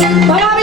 Bỏ.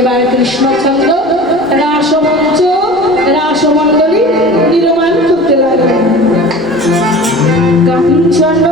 এবার কৃষ্ণচন্দ্র রাসমঞ্চ রাসমণ্ডলী নিরমান করতে লাগলেন। কাহিনচন্দ্র